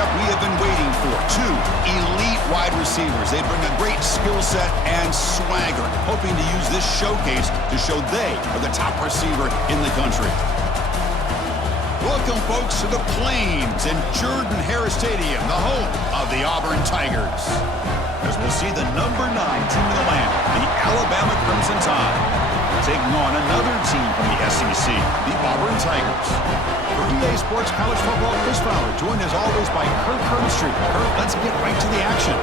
matchup we have been waiting for. Two elite wide receivers. They bring a great skill set and swagger, hoping to use this showcase to show they are the top receiver in the country. Welcome, folks, to the Plains in Jordan-Hare Stadium, the home of the Auburn Tigers. As we'll see the number 9 team in the land, the Alabama Crimson Tide, taking on another team from the SEC, the Auburn Tigers. For EA Sports College Football, Chris Fowler, joined as always by Kurt Herbstreit. Kurt, let's get right to the action.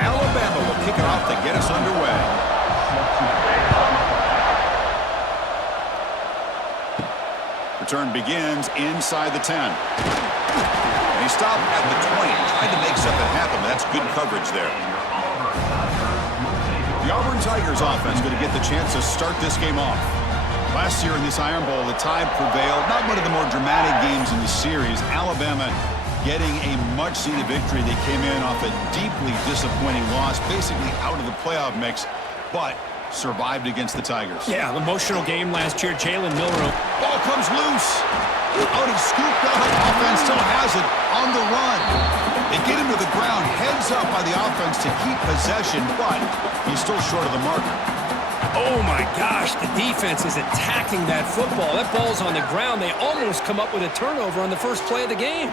Alabama will kick it off to get us underway. Return begins inside the 10. He stopped at the 20, tried to make something happen, but that's good coverage there. The Auburn Tigers offense going to get the chance to start this game off. Last year in this Iron Bowl, the Tide prevailed. Not one of the more dramatic games in the series. Alabama getting a much-needed victory. They came in off a deeply disappointing loss, basically out of the playoff mix, but survived against the Tigers. Yeah, emotional game last year. Jalen Milroe. Ball comes loose. Oh, he scooped up. Offense still has it on the run. They get him to the ground, heads up by the offense to keep possession, but he's still short of the mark. Oh, my gosh, the defense is attacking that football. That ball's on the ground. They almost come up with a turnover on the first play of the game.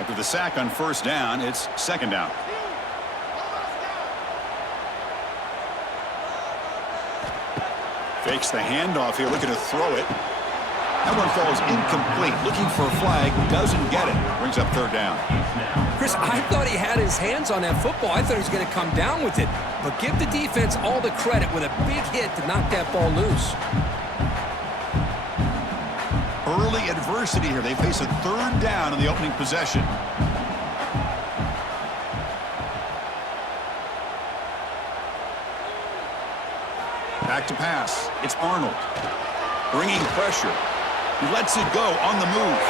After the sack on first down, it's second down. Fakes the handoff here, looking to throw it. That one falls incomplete. Looking for a flag, doesn't get it. Brings up third down. Chris, I thought he had his hands on that football. I thought he was going to come down with it. But give the defense all the credit with a big hit to knock that ball loose. Early adversity here. They face a third down in the opening possession. Back to pass. It's Arnold. Bringing pressure. He lets it go on the move.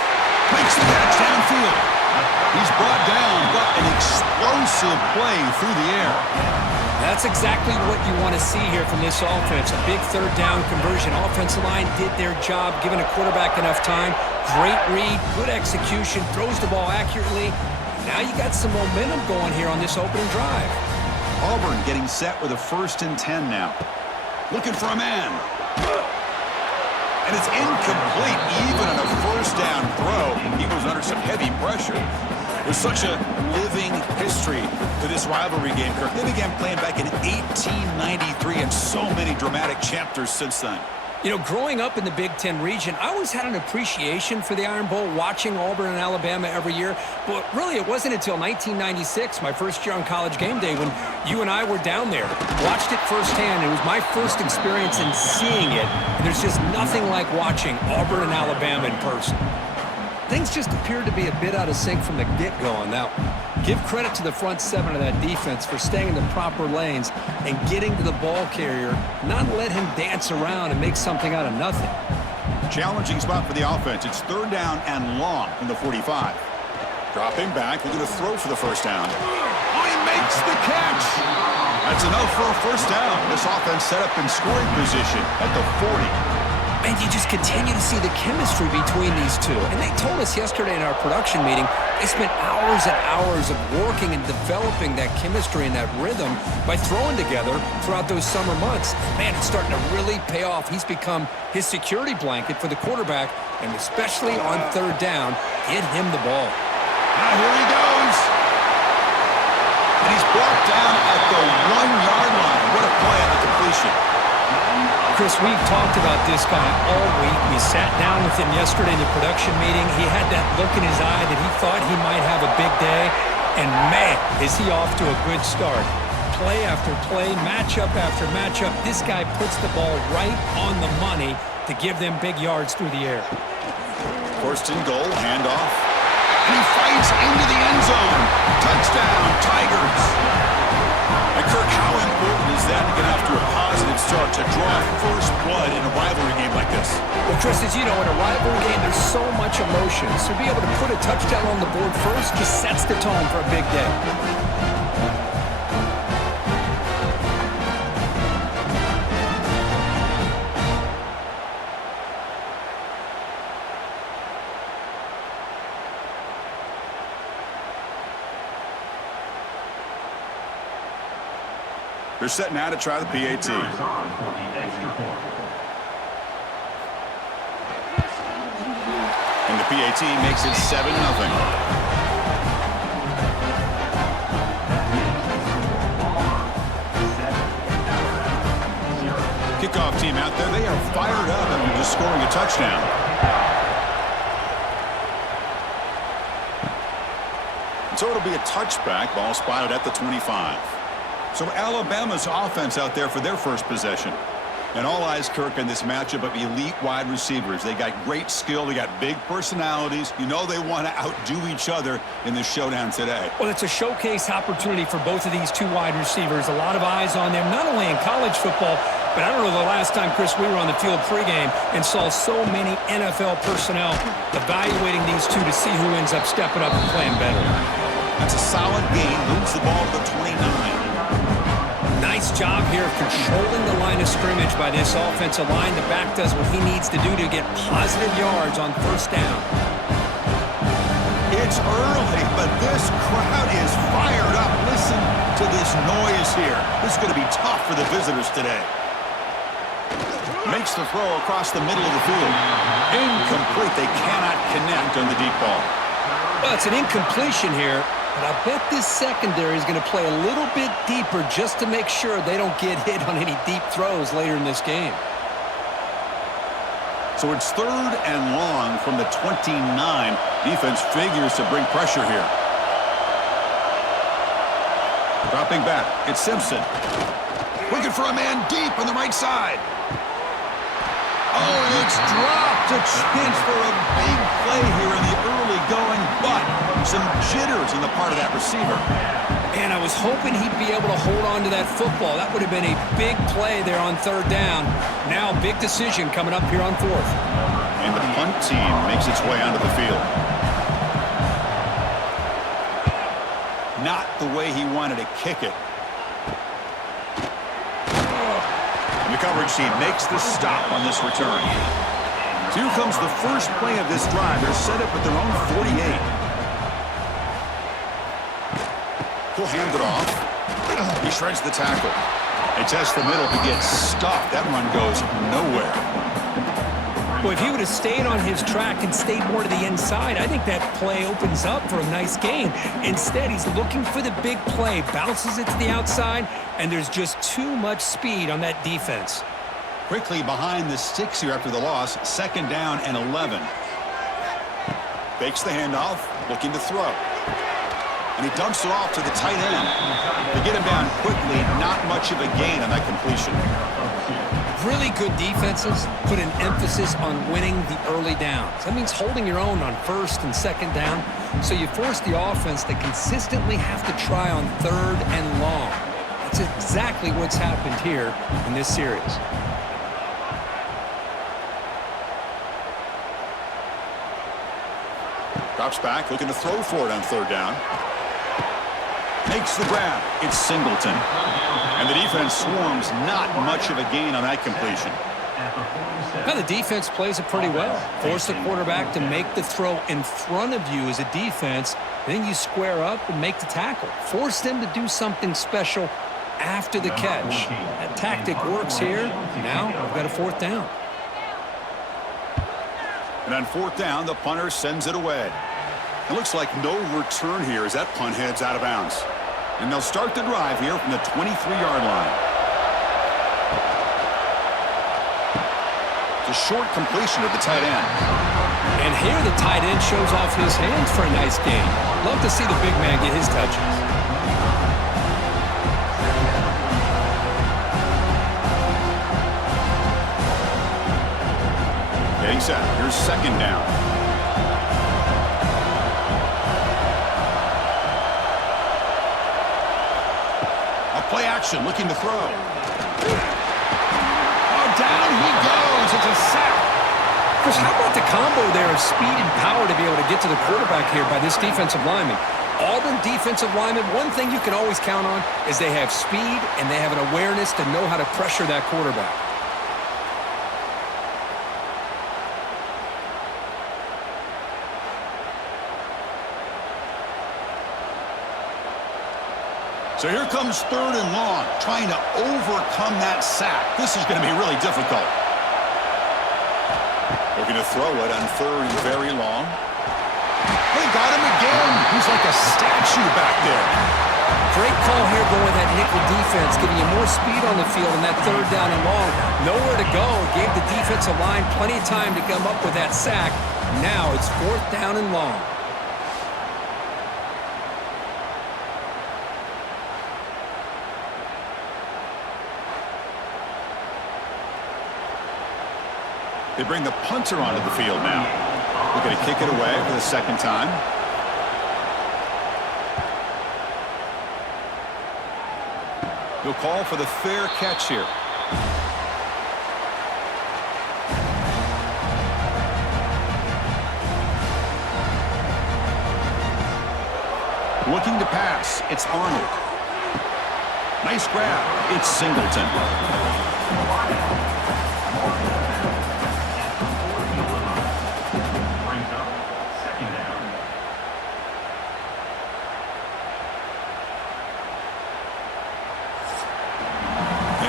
Makes the catch downfield. He's brought down, but an explosive play through the air. That's exactly what you want to see here from this offense. A big third down conversion. Offensive line did their job, giving a quarterback enough time. Great read, good execution, throws the ball accurately. Now you got some momentum going here on this opening drive. Auburn getting set with a 1st and 10 now. Looking for a man. And it's incomplete, even on a first down throw. He was under some heavy pressure. There's such a living history to this rivalry game, Kirk. They began playing back in 1893 and so many dramatic chapters since then. You know, growing up in the Big Ten region, I always had an appreciation for the Iron Bowl, watching Auburn and Alabama every year. But really, it wasn't until 1996, my first year on College Game Day, when you and I were down there. Watched it firsthand. It was my first experience in seeing it. And there's just nothing like watching Auburn and Alabama in person. Things just appeared to be a bit out of sync from the get-go on that one. Give credit to the front 7 of that defense for staying in the proper lanes and getting to the ball carrier, not let him dance around and make something out of nothing. Challenging spot for the offense. It's third down and long from the 45. Dropping back, looking to throw for the first down. Oh, he makes the catch! That's enough for a first down. This offense set up in scoring position at the 40. And you just continue to see the chemistry between these two. And they told us yesterday in our production meeting, they spent hours and hours of working and developing that chemistry and that rhythm by throwing together throughout those summer months. And man, it's starting to really pay off. He's become his security blanket for the quarterback, and especially on third down, get him the ball. Now here he goes. And he's brought down at the 1-yard line. What a play on the completion. Chris, we've talked about this guy all week. We sat down with him yesterday in the production meeting. He had that look in his eye that he thought he might have a big day. And man, is he off to a good start. Play after play, matchup after matchup. This guy puts the ball right on the money to give them big yards through the air. First and goal, handoff. And he fights into the end zone. Touchdown, Tigers. And Kirk, how important is that to get off to a positive start, to draw first blood in a rivalry game like this? Well, Chris, as you know, in a rivalry game, there's so much emotion. So to be able to put a touchdown on the board first just sets the tone for a big day. They're set now to try the PAT. And the PAT makes it 7-0. Kickoff team out there. They are fired up after just scoring a touchdown. So it'll be a touchback. Ball spotted at the 25. So Alabama's offense out there for their first possession. And all eyes, Kirk, in this matchup of elite wide receivers. They got great skill. They got big personalities. You know they want to outdo each other in this showdown today. Well, it's a showcase opportunity for both of these two wide receivers. A lot of eyes on them, not only in college football, but I don't know the last time, Chris, we were on the field pregame and saw so many NFL personnel evaluating these two to see who ends up stepping up and playing better. That's a solid gain. Moves the ball to the 29. Nice job here of controlling the line of scrimmage by this offensive line. The back does what he needs to do to get positive yards on first down. It's early, but this crowd is fired up. Listen to this noise here. This is going to be tough for the visitors today. Makes the throw across the middle of the field. Incomplete. They cannot connect on the deep ball. Well, it's an incompletion here. But I bet this secondary is going to play a little bit deeper just to make sure they don't get hit on any deep throws later in this game. So it's 3rd and long from the 29. Defense figures to bring pressure here. Dropping back, it's Simpson. Looking for a man deep on the right side. Oh, and it's dropped. A chance for a big play here in the early going, but some jitters on the part of that receiver. And I was hoping he'd be able to hold on to that football. That would have been a big play there on 3rd down. Now, big decision coming up here on 4th. And the punt team makes its way onto the field. Not the way he wanted to kick it. And the coverage team makes the stop on this return. So here comes the first play of this drive. They're set up at their own 48. He'll hand it off. He shreds the tackle. They test the middle. He gets stuffed. That run goes nowhere. Well, if he would have stayed on his track and stayed more to the inside, I think that play opens up for a nice gain. Instead, he's looking for the big play, bounces it to the outside, and there's just too much speed on that defense. Quickly behind the sticks here after the loss. 2nd down and 11. Fakes the handoff, looking to throw. And he dumps it off to the tight end. To get him down quickly, not much of a gain on that completion. Really good defenses put an emphasis on winning the early downs. That means holding your own on 1st and 2nd down. So you force the offense to consistently have to try on 3rd and long. That's exactly what's happened here in this series. Drops back, looking to throw for it on 3rd down. Makes the grab. It's Singleton. And the defense swarms. Not much of a gain on that completion. Now the defense plays it pretty well. Force the quarterback to make the throw in front of you as a defense. Then you square up and make the tackle. Force them to do something special after the catch. That tactic works here. Now we've got a 4th down. And on 4th down, the punter sends it away. It looks like no return here as that punt heads out of bounds. And they'll start the drive here from the 23-yard line. It's a short completion of the tight end. And here the tight end shows off his hands for a nice gain. Love to see the big man get his touches. Getting set. Here's 2nd down. action, looking to throw. Oh, down he goes. It's a sack. Chris, how about the combo there of speed and power to be able to get to the quarterback here by this defensive lineman? Auburn defensive linemen, one thing you can always count on is they have speed and they have an awareness to know how to pressure that quarterback. So here comes 3rd and long, trying to overcome that sack. This is going to be really difficult. Looking to throw it on 3rd and very long. They got him again. He's like a statue back there. Great call here going with that nickel defense, giving you more speed on the field in that 3rd down and long. Nowhere to go. Gave the defensive line plenty of time to come up with that sack. Now it's 4th down and long. They bring the punter onto the field now. We're going to kick it away for the 2nd time. He'll call for the fair catch here. Looking to pass. It's Arnold. Nice grab. It's Singleton.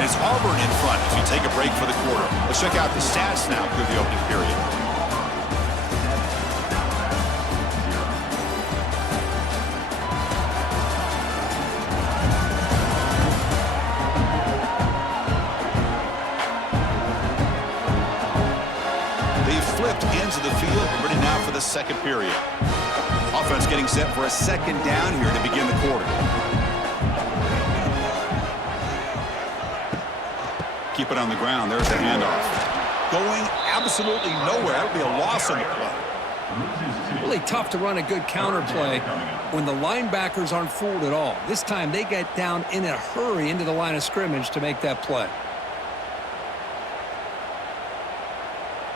It's Auburn in front as we take a break for the quarter. Let's check out the stats now through the opening period. They've flipped ends of the field. We're ready now for the 2nd period. Offense getting set for a 2nd down here to begin the quarter. Keep it on the ground. There's the handoff. Going absolutely nowhere. That would be a loss on the play. Really tough to run a good counter play when the linebackers aren't fooled at all. This time they get down in a hurry into the line of scrimmage to make that play.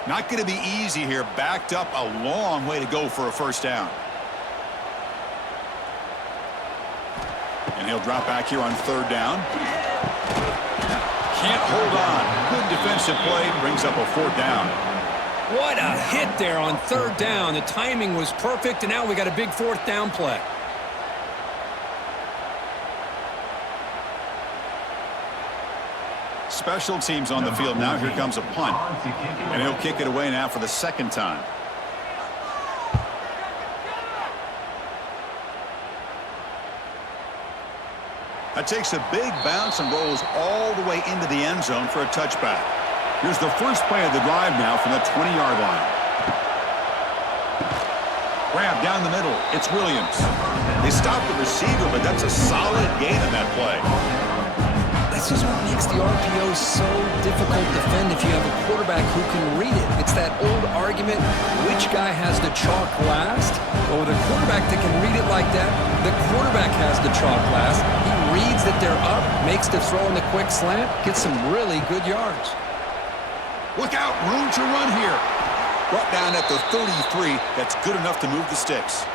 Not going to be easy here. Backed up a long way to go for a 1st down. And he'll drop back here on 3rd down. Can't hold on. Good defensive play. Brings up a 4th down. What a hit there on 3rd down. The timing was perfect, and now we got a big 4th down play. Special teams on the field now. Here comes a punt. And he'll kick it away now for the 2nd time. That takes a big bounce and rolls all the way into the end zone for a touchback. Here's the first play of the drive now from the 20-yard line. Grab down the middle. It's Williams. They stop the receiver, but that's a solid gain on that play. This is what makes the RPO so difficult to defend if you have a quarterback who can read it. It's that old argument, which guy has the chalk last? Well, with a quarterback that can read it like that, the quarterback has the chalk last. He reads that they're up, makes the throw in the quick slant, gets some really good yards. Look out, room to run here. Brought down at the 33. That's good enough to move the sticks.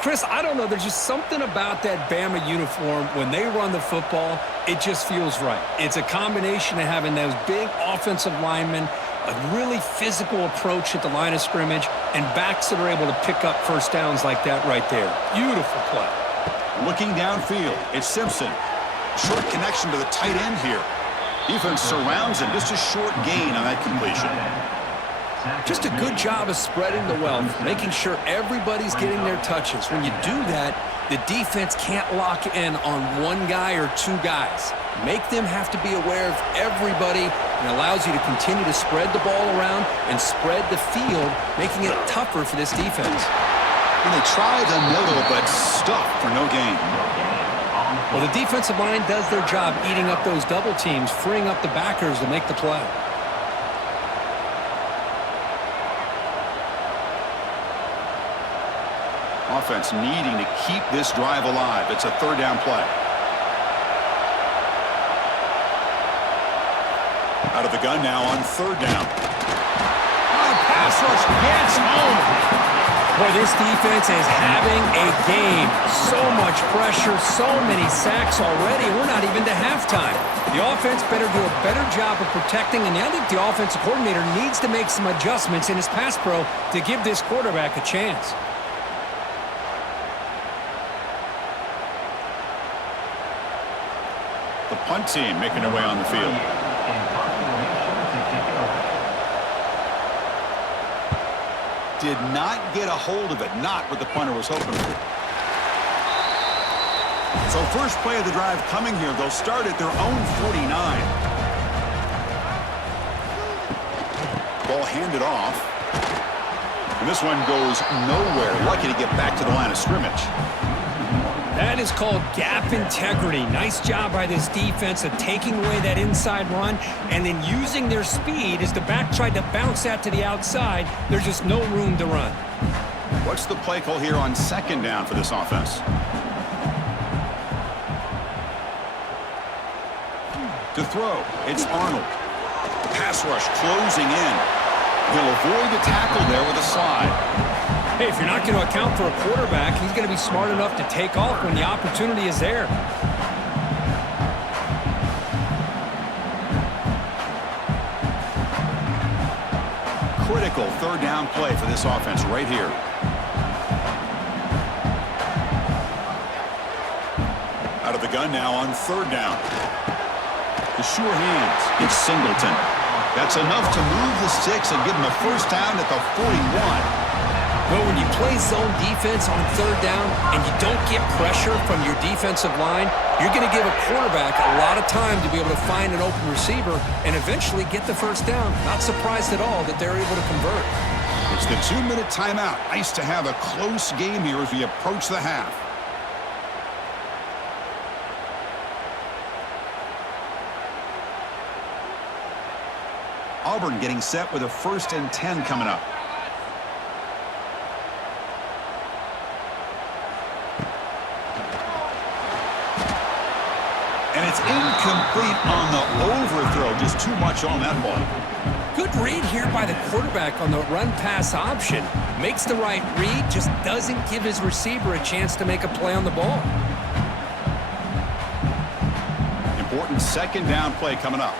Chris, I don't know. There's just something about that Bama uniform. When they run the football, it just feels right. It's a combination of having those big offensive linemen, a really physical approach at the line of scrimmage, and backs that are able to pick up 1st downs like that right there. Beautiful play. Looking downfield, it's Simpson. Short connection to the tight end here. Defense surrounds him. Just a short gain on that completion. Just a good job of spreading the wealth, making sure everybody's getting their touches. When you do that, the defense can't lock in on one guy or 2 guys. Make them have to be aware of everybody, and allows you to continue to spread the ball around and spread the field, making it tougher for this defense. And they try the middle, but stuffed for no gain. Well, the defensive line does their job eating up those double teams, freeing up the backers to make the play. Offense needing to keep this drive alive. It's a 3rd down play. Out of the gun now on third down. Pass rush gets home. Boy, this defense is having a game. So much pressure, so many sacks already. We're not even to halftime. The offense better do a better job of protecting, and I think the offensive coordinator needs to make some adjustments in his pass pro to give this quarterback a chance. The punt team making their way on the field. Did not get a hold of it. Not what the punter was hoping for. So first play of the drive coming here. They'll start at their own 49. Ball handed off. And this one goes nowhere. Lucky to get back to the line of scrimmage. That is called gap integrity. Nice job by this defense of taking away that inside run and then using their speed as the back tried to bounce that to the outside. There's just no room to run. What's the play call here on second down for this offense? To throw, it's Arnold. Pass rush closing in. He'll avoid the tackle there with a slide. Hey, if you're not going to account for a quarterback, he's going to be smart enough to take off when the opportunity is there. Critical third down play for this offense right here. Out of the gun now on third down. The sure hands. It's Singleton. That's enough to move the sticks and give him a first down at the 41. Well, when you play zone defense on third down and you don't get pressure from your defensive line, you're going to give a quarterback a lot of time to be able to find an open receiver and eventually get the first down. Not surprised at all that they're able to convert. It's the 2-minute timeout. Nice to have a close game here as we approach the half. Auburn getting set with a 1st and 10 coming up. And it's incomplete on the overthrow. Just too much on that ball. Good read here by the quarterback on the run-pass option. Makes the right read, just doesn't give his receiver a chance to make a play on the ball. Important second down play coming up.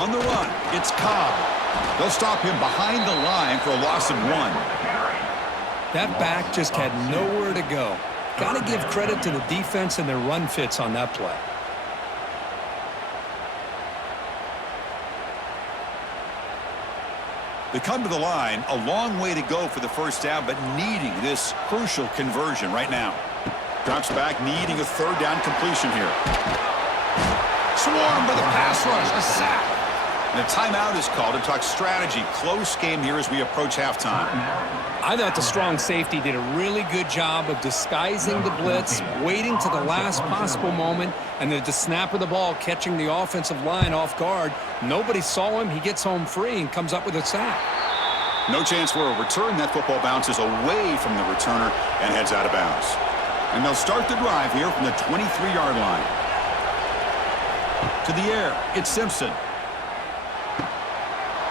On the run, it's Cobb. They'll stop him behind the line for a loss of 1. That back just had nowhere to go. Got to give credit to the defense and their run fits on that play. They come to the line, a long way to go for the first down, but needing this crucial conversion right now. Drops back, needing a third down completion here. Swarmed by the pass rush, a sack. And a timeout is called to talk strategy. Close game here as we approach halftime. I thought the strong safety did a really good job of disguising the blitz, waiting to the last possible moment, and then at the snap of the ball, catching the offensive line off guard. Nobody saw him. He gets home free and comes up with a sack. No chance for a return. That football bounces away from the returner and heads out of bounds. And they'll start the drive here from the 23-yard line. To the air, it's Simpson.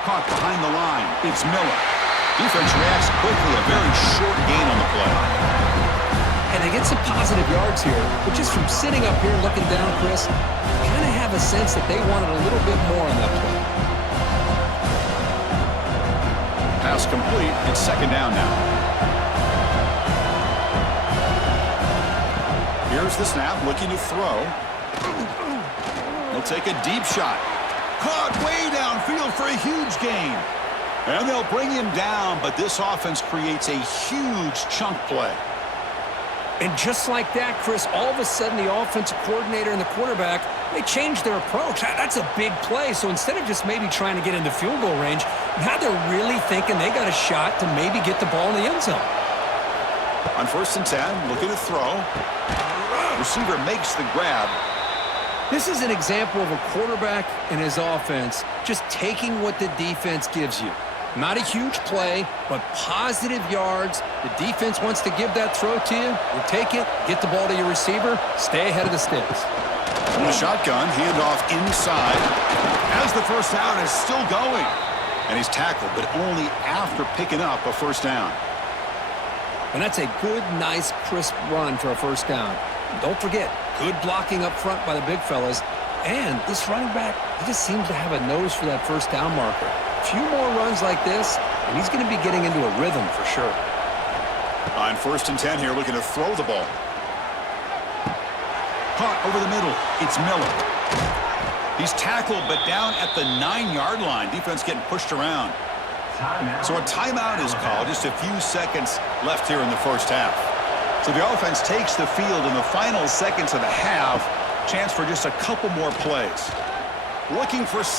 Caught behind the line, it's Miller. Defense reacts quickly, a very short gain on the play. And they get some positive yards here, but just from sitting up here looking down, Chris, I kind of have a sense that they wanted a little bit more on that play. Pass complete, it's second down now. Here's the snap, looking to throw. He'll take a deep shot. Caught way downfield for a huge gain. And they'll bring him down, but this offense creates a huge chunk play. And just like that, Chris, all of a sudden the offensive coordinator and the quarterback, they changed their approach. That's a big play. So instead of just maybe trying to get into field goal range, now they're really thinking they got a shot to maybe get the ball in the end zone. On 1st and 10, looking to throw. Receiver makes the grab. This is an example of a quarterback and his offense just taking what the defense gives you. Not a huge play, but positive yards. The defense wants to give that throw to you. You take it, get the ball to your receiver, stay ahead of the sticks. From the shotgun, handoff inside. As the first down is still going. And he's tackled, but only after picking up a first down. And that's a good, nice, crisp run for a first down. Don't forget, good blocking up front by the big fellas. And this running back, he just seems to have a nose for that first down marker. A few more runs like this, and he's going to be getting into a rhythm for sure. On 1st and 10 here, looking to throw the ball. Caught over the middle. It's Miller. He's tackled, but down at the 9-yard line. Defense getting pushed around. So a timeout is called. Just a few seconds left here in the first half. So the offense takes the field in the final seconds of the half. Chance for just a couple more plays. Looking for 6.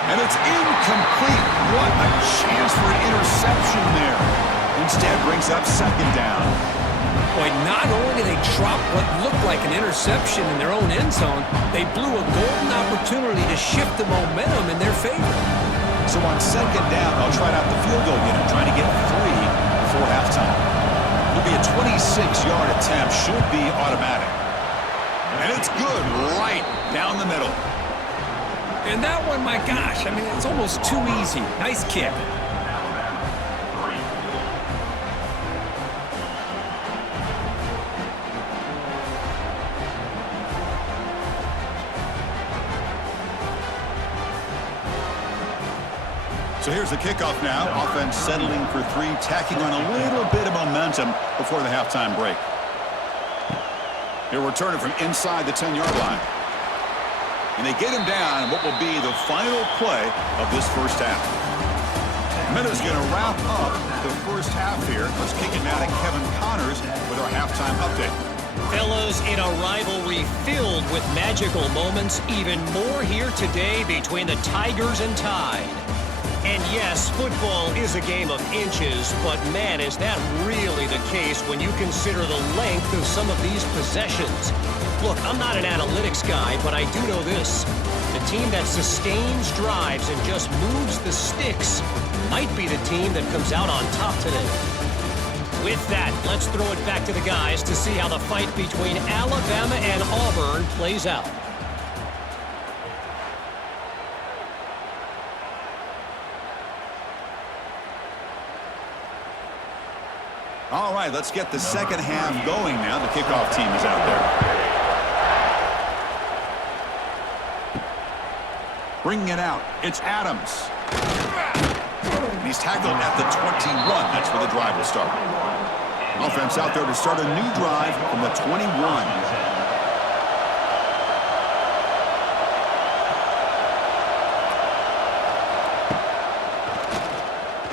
And it's incomplete. What a chance for an interception there. Instead brings up 2nd down. Boy, not only did they drop what looked like an interception in their own end zone, they blew a golden opportunity to shift the momentum in their favor. So on 2nd down, they'll try out the field goal unit, trying to get 3 before halftime. It'll be a 26-yard attempt. Should be automatic. And it's good right down the middle. And that one, my gosh, I mean, it's almost too easy. Nice kick. So here's the kickoff now. Offense settling for 3, tacking on a little bit of momentum before the halftime break. He'll return it from inside the 10-yard line. And they get him down in what will be the final play of this first half. Miller's going to wrap up the first half here. Let's kick it now to Kevin Connors with our halftime update. Fellas, in a rivalry filled with magical moments, even more here today between the Tigers and Tide. And yes, football is a game of inches, but man, is that really the case when you consider the length of some of these possessions. Look, I'm not an analytics guy, but I do know this. The team that sustains drives and just moves the sticks might be the team that comes out on top today. With that, let's throw it back to the guys to see how the fight between Alabama and Auburn plays out. All right, let's get the second half going now. The kickoff team is out there. Bringing it out, it's Adams. He's tackled at the 21. That's where the drive will start. Offense out there to start a new drive from the 21.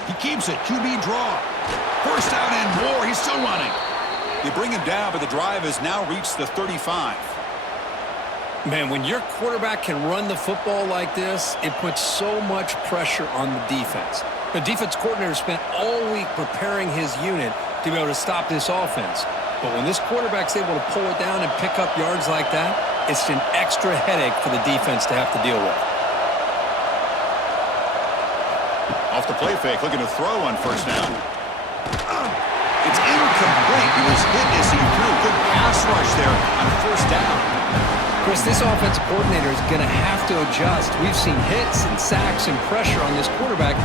He keeps it, QB draw. First down and more. He's still running. They bring him down, but the drive has now reached the 35. Man, when your quarterback can run the football like this, it puts so much pressure on the defense. The defense coordinator spent all week preparing his unit to be able to stop this offense. But when this quarterback's able to pull it down and pick up yards like that, it's an extra headache for the defense to have to deal with. Off the play fake, looking to throw on first down. It's incomplete. He was hit as he threw. Good pass rush there on first down. Chris, this offensive coordinator is going to have to adjust. We've seen hits and sacks and pressure on this quarterback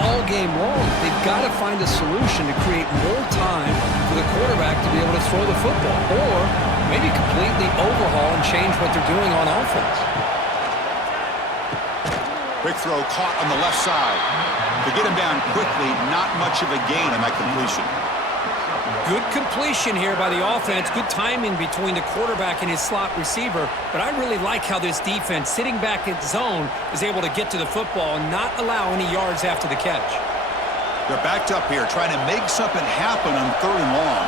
all game long. They've got to find a solution to create more time for the quarterback to be able to throw the football, or maybe completely overhaul and change what they're doing on offense. Quick throw caught on the left side. To get him down quickly, not much of a gain on that completion. Good completion here by the offense. Good timing between the quarterback and his slot receiver. But I really like how this defense, sitting back in zone, is able to get to the football and not allow any yards after the catch. They're backed up here, trying to make something happen on 3rd and long.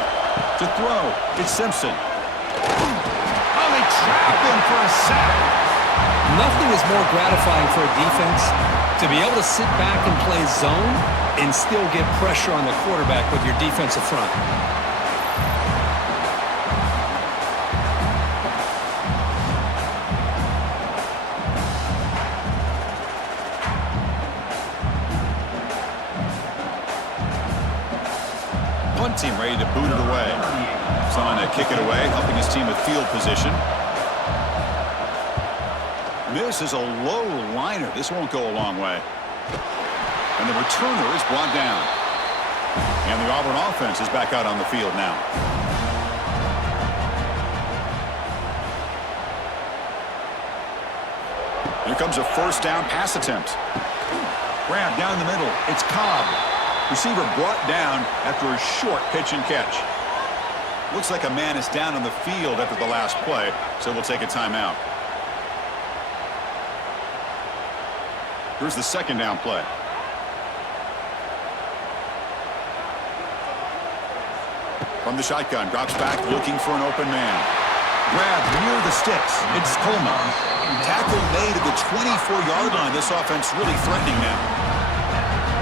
To throw, it's Simpson. Oh, they trap him for a sack. Nothing is more gratifying for a defense to be able to sit back and play zone and still get pressure on the quarterback with your defensive front. punt team ready to boot it away. He's on to kick it away, helping his team with field position. This is a low liner. This won't go a long way. And the returner is brought down. And the Auburn offense is back out on the field now. Here comes a first down pass attempt. Grab down the middle. It's Cobb. Receiver brought down after a short pitch and catch. Looks like a man is down on the field after the last play, so we'll take a timeout. Here's the second down play. From the shotgun, drops back looking for an open man. Grab near the sticks. It's Coleman. Tackle made at the 24-yard line. This offense really threatening now.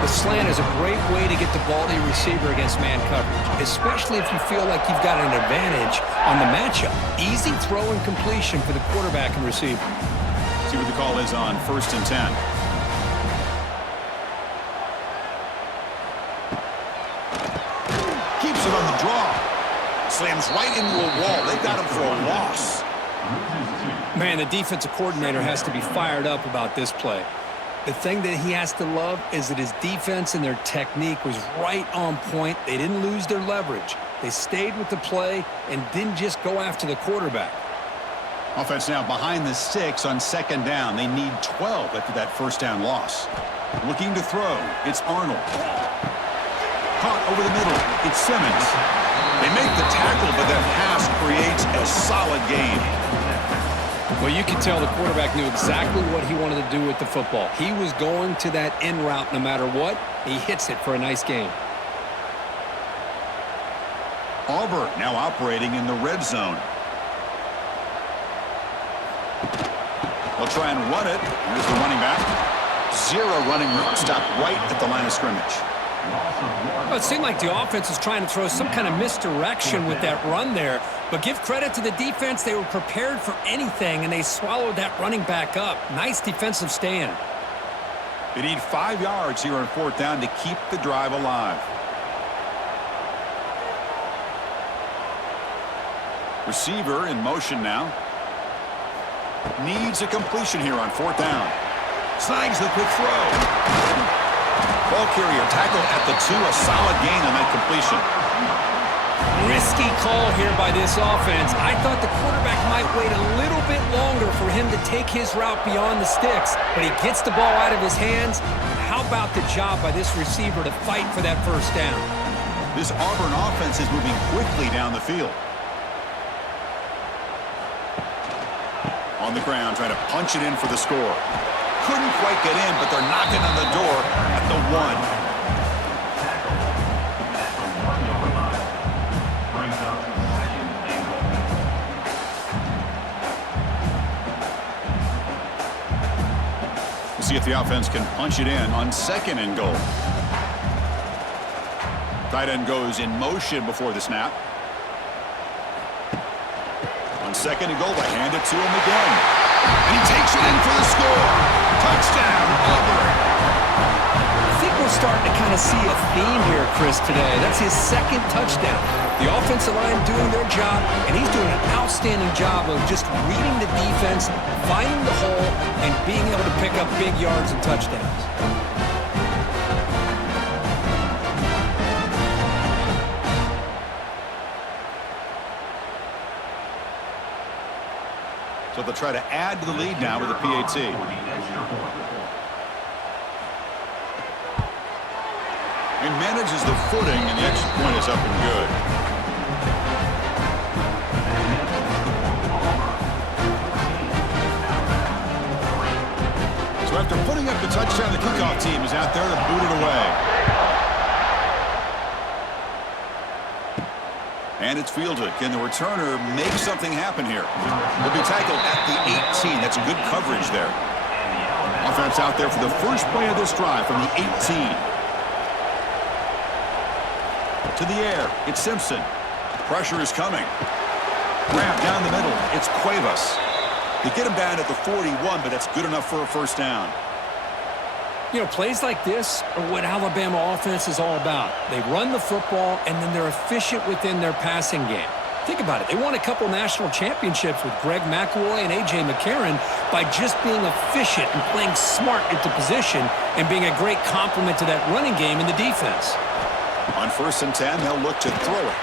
The slant is a great way to get the ball to your receiver against man coverage, especially if you feel like you've got an advantage on the matchup. Easy throw and completion for the quarterback and receiver. See what the call is on 1st and 10. Keeps it on the draw. Slams right into a wall. They got him for a loss. Man, the defensive coordinator has to be fired up about this play. The thing that he has to love is that his defense and their technique was right on point. They didn't lose their leverage. They stayed with the play and didn't just go after the quarterback. Offense now behind the sticks on 2nd down. They need 12 after that first down loss. Looking to throw. It's Arnold. Caught over the middle. It's Simmons. They make the tackle, but that pass creates a solid gain. Well, you can tell the quarterback knew exactly what he wanted to do with the football. He was going to that in route no matter what. He hits it for a nice gain. Auburn now operating in the red zone. They'll try and run it. Here's the running back. Zero running room. Stopped right at the line of scrimmage. Well, it seemed like the offense was trying to throw some kind of misdirection with that run there. But give credit to the defense. They were prepared for anything, and they swallowed that running back up. Nice defensive stand. They need 5 yards here on 4th down to keep the drive alive. Receiver in motion now. Needs a completion here on 4th down. Snags the quick throw. Ball carrier tackle at the 2. A solid gain on that completion. Risky call here by this offense. I thought the quarterback might wait a little bit longer for him to take his route beyond the sticks, but he gets the ball out of his hands. How about the job by this receiver to fight for that first down? This Auburn offense is moving quickly down the field. On the ground, trying to punch it in for the score. Couldn't quite get in, but they're knocking on the door at the 1. See if the offense can punch it in on 2nd and goal. Tight end goes in motion before the snap. On 2nd and goal, they hand it to him again. And he takes it in for the score. Touchdown, Auburn. I think we're starting to kind of see a theme here, Chris, today. That's his 2nd touchdown. The offensive line doing their job, and he's doing an outstanding job of just reading the defense, finding the hole, and being able to pick up big yards and touchdowns. So they'll try to add to the lead now with a PAT. And manages the footing, and the extra point is up and good. So after putting up the touchdown, the kickoff team is out there to boot it away. And it's fielded. Can the returner make something happen here? Will be tackled at the 18. That's good coverage there. Offense out there for the first play of this drive from the 18. To the air. It's Simpson. Pressure is coming. Grab down the middle. It's Cuevas. They get him down at the 41, but that's good enough for a first down. You know, plays like this are what Alabama offense is all about. They run the football, and then they're efficient within their passing game. Think about it. They won a couple national championships with Greg McElroy and A.J. McCarron by just being efficient and playing smart at the position and being a great complement to that running game in the defense. On 1st and 10, they'll look to throw it.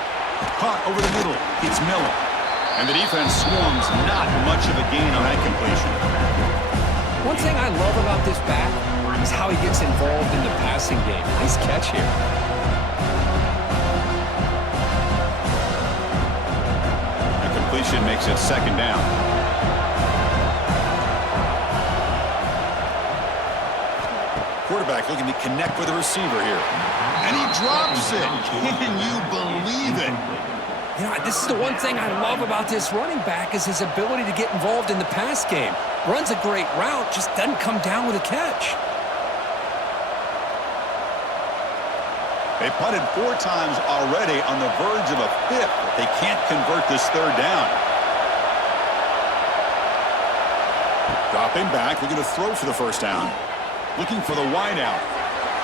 Caught over the middle. It's Miller. And the defense swarms. Not much of a gain on that completion. One thing I love about this back is how he gets involved in the passing game. Nice catch here. Completion makes it 2nd down. Quarterback looking to connect with the receiver here. And he drops it. Can you believe it? You know, this is the one thing I love about this running back is his ability to get involved in the pass game. Runs a great route, just doesn't come down with a catch. They punted 4 times already, on the verge of a 5th. They can't convert this 3rd down. Dropping back, looking to throw for the 1st down. Looking for the wideout.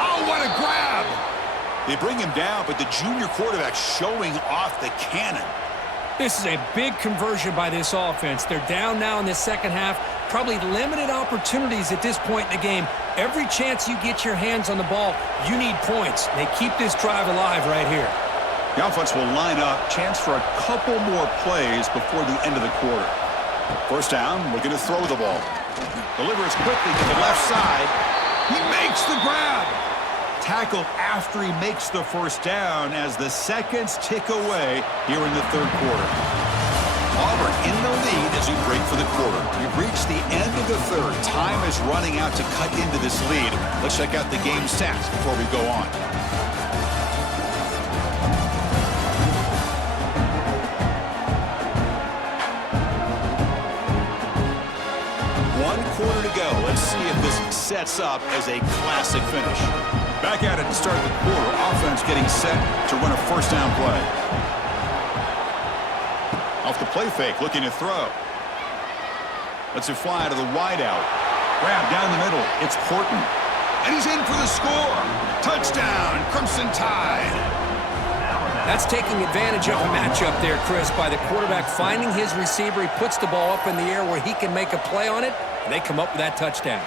Oh, what a grab! They bring him down, but the junior quarterback showing off the cannon. This is a big conversion by this offense. They're down now in the 2nd half. Probably limited opportunities at this point in the game. Every chance you get your hands on the ball, you need points. They keep this drive alive right here. The offense will line up. Chance for a couple more plays before the end of the quarter. 1st down, looking to throw the ball. Delivers quickly to the left side. He makes the grab. Tackle after he makes the 1st down as the seconds tick away here in the 3rd quarter. Auburn in the lead as we break for the quarter. We've reached the end of the 3rd. Time is running out to cut into this lead. Let's check out the game stats before we go on. One quarter to go. Let's see if this sets up as a classic finish. Back at it to start the quarter. Offense getting set to run a 1st down play. Off the play fake, looking to throw. Lets it fly to the wideout. Grab down the middle. It's Horton. And he's in for the score. Touchdown, Crimson Tide. That's taking advantage of a matchup there, Chris, by the quarterback finding his receiver. He puts the ball up in the air where he can make a play on it, and they come up with that touchdown.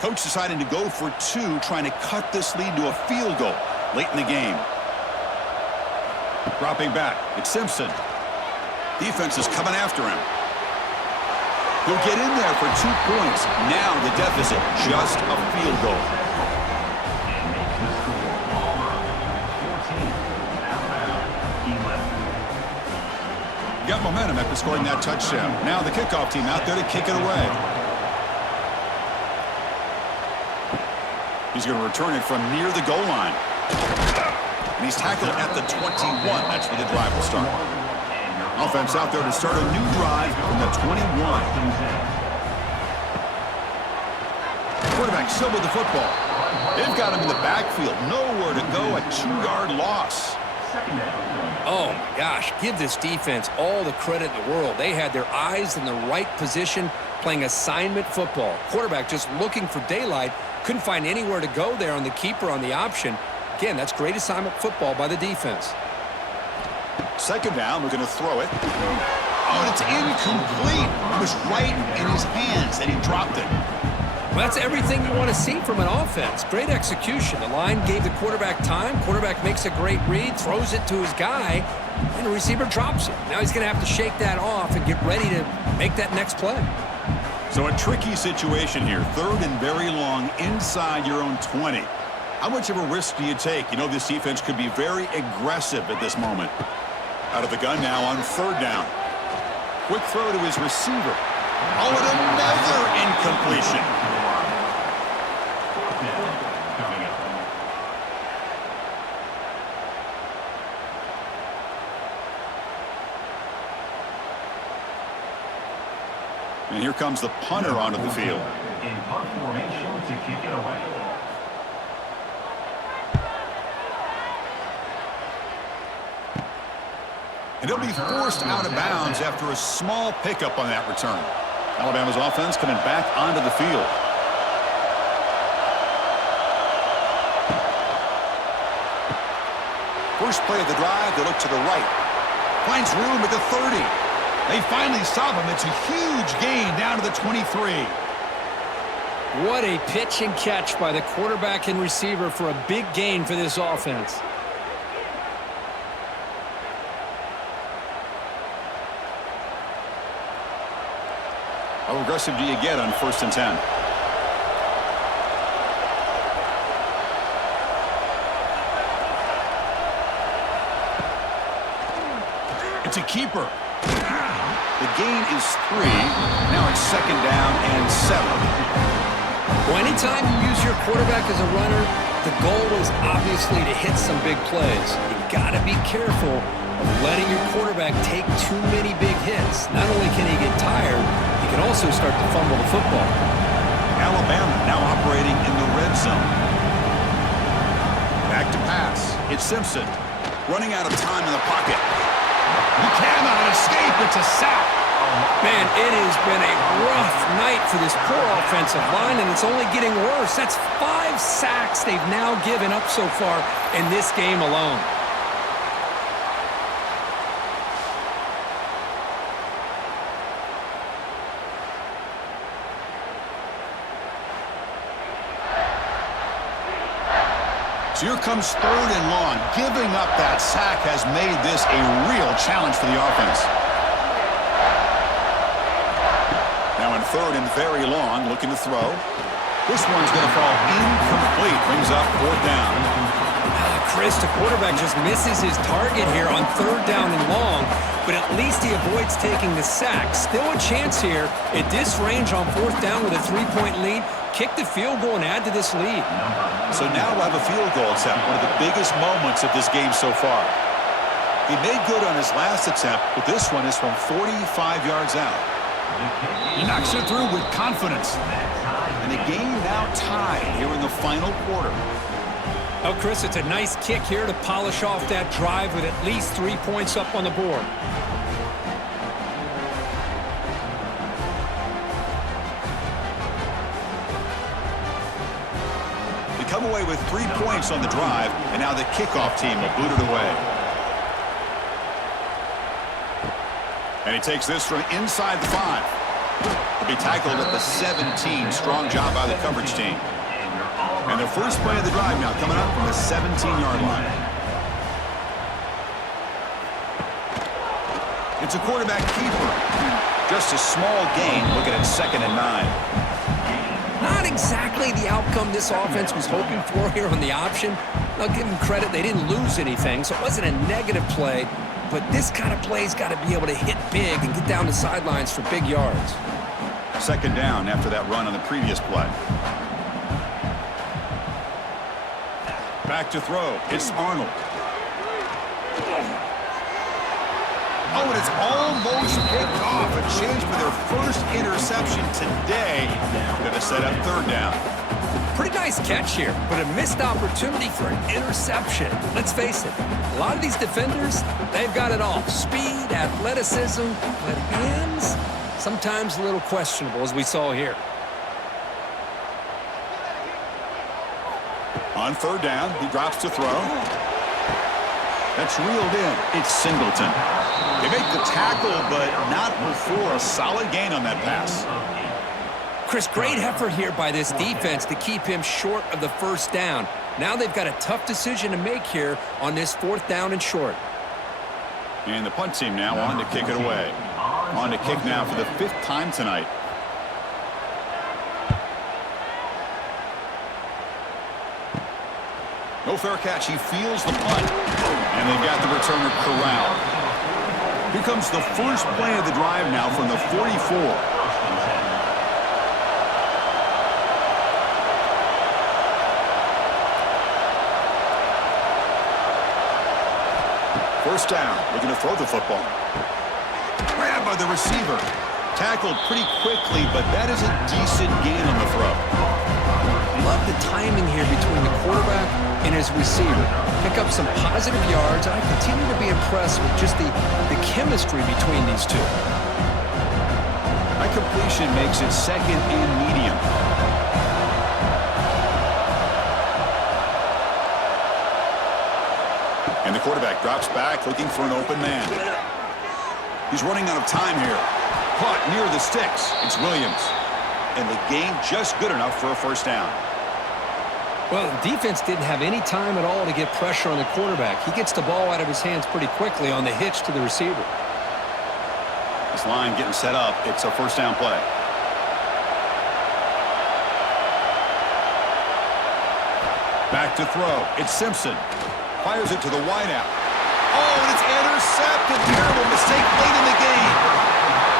Coach deciding to go for 2, trying to cut this lead to a field goal late in the game. Dropping back, it's Simpson. Defense is coming after him. He'll get in there for 2 points. Now the deficit, just a field goal. Got momentum after scoring that touchdown. Now the kickoff team out there to kick it away. He's going to return it from near the goal line. And he's tackled at the 21. That's where the drive will start. Offense out there to start a new drive from the 21. Quarterback still with the football. They've got him in the backfield. Nowhere to go. A 2-yard loss. Oh, my gosh. Give this defense all the credit in the world. They had their eyes in the right position, playing assignment football. Quarterback just looking for daylight. Couldn't find anywhere to go there on the keeper on the option. Again, that's great assignment football by the defense. 2nd down, we're going to throw it. Oh, and it's incomplete. It was right in his hands, and he dropped it. Well, that's everything you want to see from an offense. Great execution. The line gave the quarterback time. Quarterback makes a great read, throws it to his guy, and the receiver drops it. Now he's going to have to shake that off and get ready to make that next play. So a tricky situation here. 3rd and very long inside your own 20. How much of a risk do you take? You know this defense could be very aggressive at this moment. Out of the gun now on 3rd down. Quick throw to his receiver. Oh, and another incompletion. And here comes the punter onto the field. In punt formation to kick it away. And he'll be forced out of bounds after a small pickup on that return. Alabama's offense coming back onto the field. First play of the drive, they look to the right. Finds room at the 30. They finally stop him. It's a huge gain down to the 23. What a pitch and catch by the quarterback and receiver for a big gain for this offense. How aggressive do you get on 1st and 10? It's a keeper. The gain is 3. Now it's 2nd down and 7. Well, anytime you use your quarterback as a runner, the goal is obviously to hit some big plays. You got to be careful of letting your quarterback take too many big hits. Not only can he get tired, he can also start to fumble the football. Alabama now operating in the red zone. Back to pass. It's Simpson. Running out of time in the pocket. He cannot escape. It's a sack. Man, it has been a rough night for this poor offensive line, and it's only getting worse. That's 5 sacks they've now given up so far in this game alone. So here comes 3rd and long. Giving up that sack has made this a real challenge for the offense. Now in 3rd and very long, looking to throw. This one's going to fall incomplete. Brings up 4th down. Chris, the quarterback just misses his target here on 3rd down and long, but at least he avoids taking the sack. Still a chance here at this range on 4th down with a 3-point lead. Kick the field goal and add to this lead. So now we'll have a field goal attempt, one of the biggest moments of this game so far. He made good on his last attempt, but this one is from 45 yards out. He knocks it through with confidence. And the game now tied here in the final quarter. Oh, Chris, it's a nice kick here to polish off that drive with at least 3 points up on the board. They come away with 3 points on the drive, and now the kickoff team will boot it away. And he takes this from inside the 5. He'll be tackled at the 17. Strong job by the coverage team. And the first play of the drive now coming up from the 17-yard line. It's a quarterback keeper. Just a small gain, looking at 2nd and 9. Not exactly the outcome this offense was hoping for here on the option. I'll give them credit, they didn't lose anything, so it wasn't a negative play. But this kind of play's got to be able to hit big and get down the sidelines for big yards. 2nd down after that run on the previous play. Back to throw. It's Arnold. Oh, and it's almost picked off. A chance for their first interception today. Going to set up 3rd down. Pretty nice catch here, but a missed opportunity for an interception. Let's face it, a lot of these defenders, they've got it all. Speed, athleticism, but hands, sometimes a little questionable, as we saw here. On 3rd down, he drops to throw. That's reeled in. It's Singleton. They make the tackle, but not before a solid gain on that pass. Chris, great effort here by this defense to keep him short of the 1st down. Now they've got a tough decision to make here on this 4th down and short. And the punt team now on to kick it away. On to kick now for the 5th time tonight. No fair catch. He feels the punt. And they've got the returner corralled. Here comes the first play of the drive now from the 44. First down, looking to throw the football. Grabbed by the receiver. tackled pretty quickly, but that is a decent gain on the throw. Love the timing here between the quarterback and his receiver. Pick up some positive yards, and I continue to be impressed with just the chemistry between these two. High completion makes it second and medium. And the quarterback drops back looking for an open man. He's running out of time here. Caught near the sticks. It's Williams. And the gain just good enough for a first down. Well, the defense didn't have any time at all to get pressure on the quarterback. He gets the ball out of his hands pretty quickly on the hitch to the receiver. This line getting set up. It's a first down play. Back to throw. It's Simpson. Fires it to the wideout. Oh, and it's intercepted. Terrible mistake late in the game.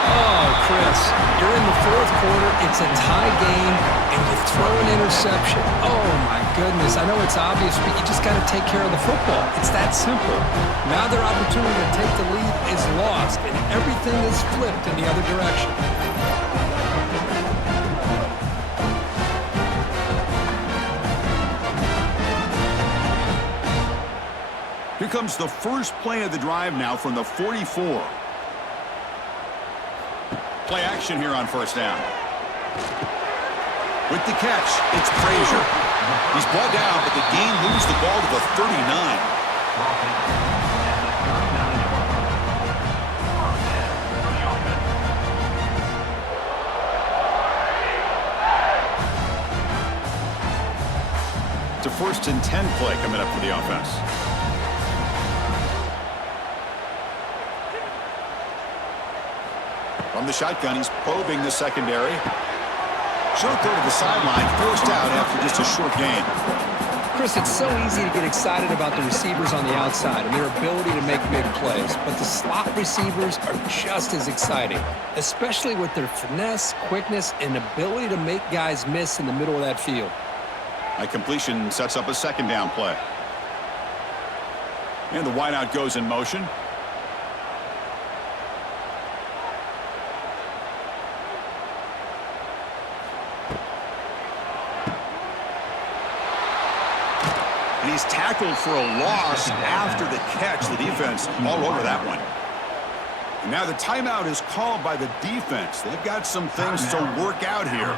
Oh, Chris, you're in the fourth quarter. It's a tie game, and you throw an interception. Oh, my goodness. I know it's obvious, but you just got to take care of the football. It's that simple. Now their opportunity to take the lead is lost, and everything is flipped in the other direction. Here comes the first play of the drive now from the 44. Play action here on first down. With the catch, it's Frazier. He's brought down, but the gain moves the ball to the 39. It's a first and 10 play coming up for the offense. From the shotgun, he's probing the secondary. Short throw to the sideline, forced out after just a short gain. Chris, it's so easy to get excited about the receivers on the outside and their ability to make big plays, but the slot receivers are just as exciting, especially with their finesse, quickness, and ability to make guys miss in the middle of that field. A completion sets up a second down play. And the wideout goes in motion. And he's tackled for a loss after the catch. The defense all over that one. And now the timeout is called by the defense. They've got some things to work out here.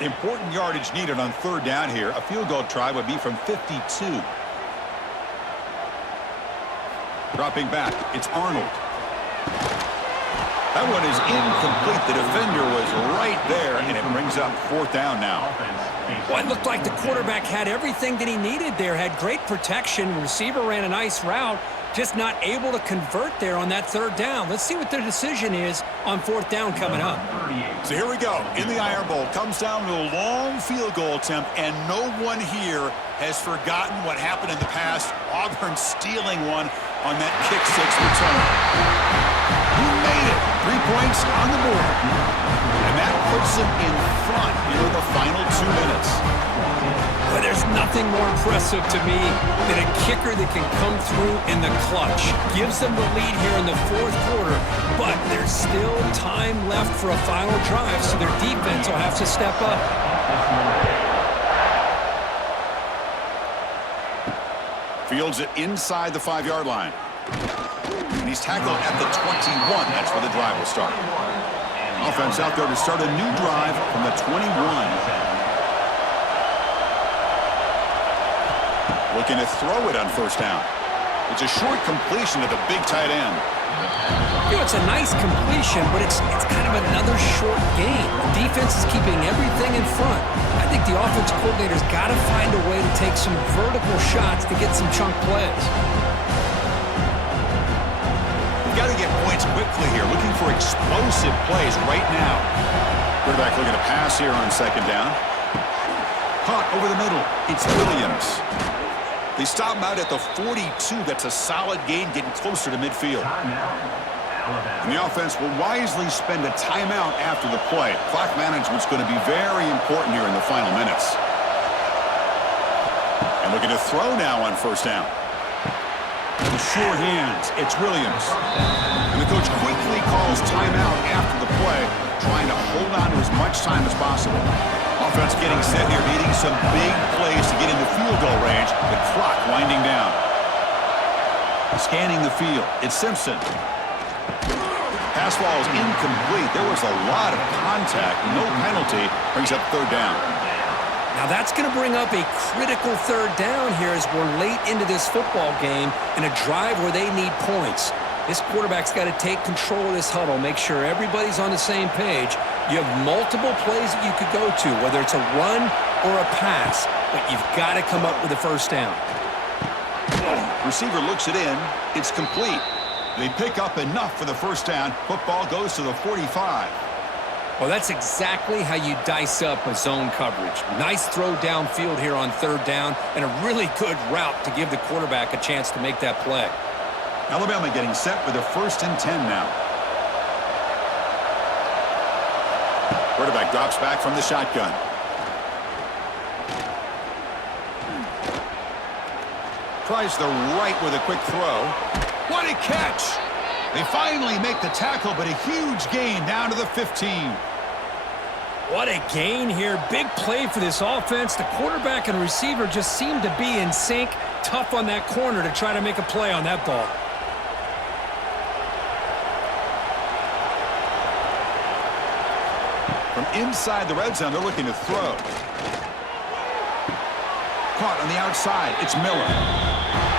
Important yardage needed on third down here. A field goal try would be from 52. Dropping back, it's Arnold. That one is incomplete. The defender was right there, and it brings up fourth down now. Well, it looked like the quarterback had everything that he needed there, had great protection. Receiver ran a nice route, just not able to convert there on that third down. Let's see what their decision is on fourth down coming up. So here we go. In the Iron Bowl, comes down to a long field goal attempt, and no one here has forgotten what happened in the past. Auburn stealing one on that kick-six return. He made it. 3 points on the board. And that puts him in front here in the final 2 minutes. Well, there's nothing more impressive to me than a kicker that can come through in the clutch. Gives them the lead here in the fourth quarter, but there's still time left for a final drive, so their defense will have to step up. Fields it inside the 5-yard line. And he's tackled at the 21. That's where the drive will start. Offense out there to start a new drive from the 21. Looking to throw it on first down. It's a short completion to the big tight end. You know, it's a nice completion, but it's kind of another short game. The defense is keeping everything in front. I think the offense coordinator's got to find a way to take some vertical shots to get some chunk plays. Got to get points quickly here. Looking for explosive plays right now. Quarterback looking to pass here on second down. Caught over the middle. It's Williams. They stop him out at the 42. That's a solid gain, getting closer to midfield. And the offense will wisely spend a timeout after the play. Clock management's going to be very important here in the final minutes. And looking to throw now on first down. With sure hands, it's Williams. And the coach quickly calls timeout after the play, trying to hold on to as much time as possible. Offense getting set here, needing some big plays to get into field goal range. The clock winding down. Scanning the field, it's Simpson. Pass ball is incomplete. There was a lot of contact. No penalty. Brings up third down. Now that's going to bring up a critical third down here as we're late into this football game in a drive where they need points. This quarterback's got to take control of this huddle, make sure everybody's on the same page. You have multiple plays that you could go to, whether it's a run or a pass, but you've got to come up with a first down. Receiver looks it in. It's complete. They pick up enough for the first down. Football goes to the 45. Well, that's exactly how you dice up a zone coverage. Nice throw downfield here on third down, and a really good route to give the quarterback a chance to make that play. Alabama getting set with a 1st and 10 now. Quarterback drops back from the shotgun. Tries the right with a quick throw. What a catch! They finally make the tackle, but a huge gain down to the 15. What a gain here. Big play for this offense. The quarterback and receiver just seem to be in sync. Tough on that corner to try to make a play on that ball. From inside the red zone, they're looking to throw. Caught on the outside. It's Miller.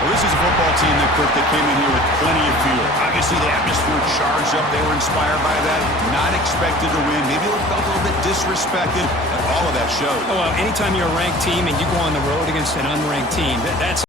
Well, this is a football team that came in here with plenty of fuel. Obviously, the atmosphere charged up. They were inspired by that. Not expected to win. Maybe they felt a little bit disrespected, and all of that showed. Oh, well, anytime you're a ranked team and you go on the road against an unranked team, that's